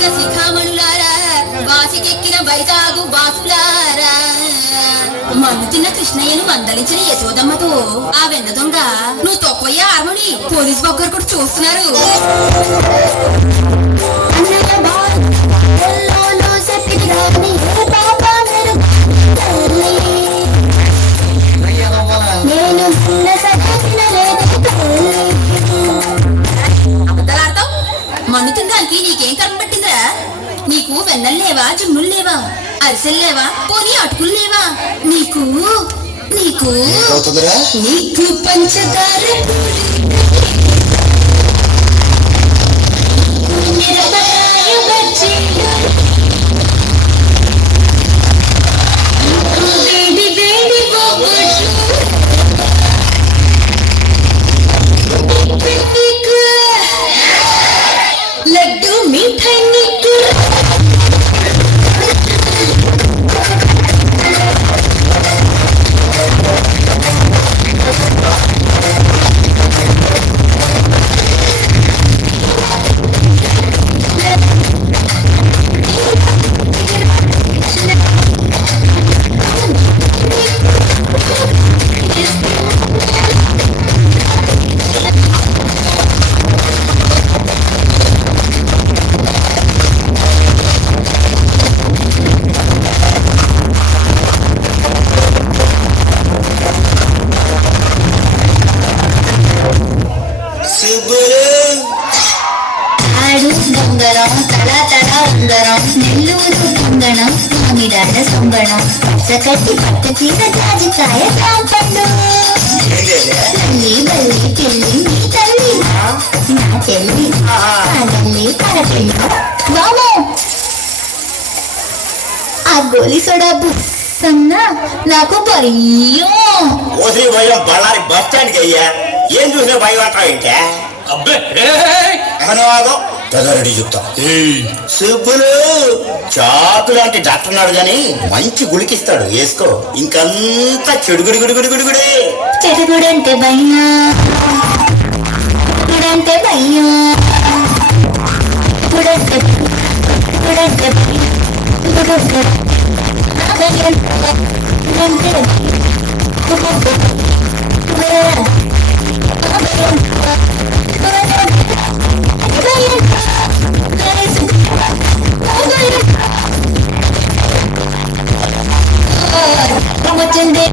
కార్తీక శిఖామణులారా, వాసికెక్కిన వైజాగు వాసులారా, మన్ను తిన్న కృష్ణయ్యను మందలించిన యశోదమ్మతో ఆ వెన్న దొంగ నువ్వు తొక్కయ్య ఆర్మని పోలీసు ఒక్కరు కూడా చూస్తున్నారు. అబద్ధాలాడతావు. మన్ను తినడానికి నీకేం కర్మ పట్టిందిరా? నీకు వెన్నెలు లేవా, జున్నులు లేవా, అరిసెలు లేవా, పోనీ అటుకులు లేవా? నీకు నీకు నీకు పంచదార లడ్డు మీఠాయి నీకు ఉంగరం తల తల ఉంగరం నెల్లూరు పొంగణం మామిడాడ సొంగణం పచ్చకట్టి పట్ట చీర జాజికాయ కాంపండు నల్లి బల్లి పిల్లి నీ తల్లి నా చెల్లి నల్లి పడపిల్లి వామో ఆ గోలి సోడా బుస్సన్న నాకు భయం. ఓసి భయం బళ్ళారి బస్ స్టాండ్కి అయ్యా. ఏం చూసినా భయం అంటావేంటే? అబ్బే అనువాదం పెదరెడ్డి చెప్తా. సుబ్బులు చాకు లాంటి డాక్టర్ నాడు గాని మంచి గుడికిస్తాడు, వేసుకో. ఇంకంతా చెడుగుడి గుడి గుడి గుడి గుడి. చెడుగుడంటే భయం, గుడంటే భయం, గుడంటే గుడంటే గుడంటే వచ్చింది.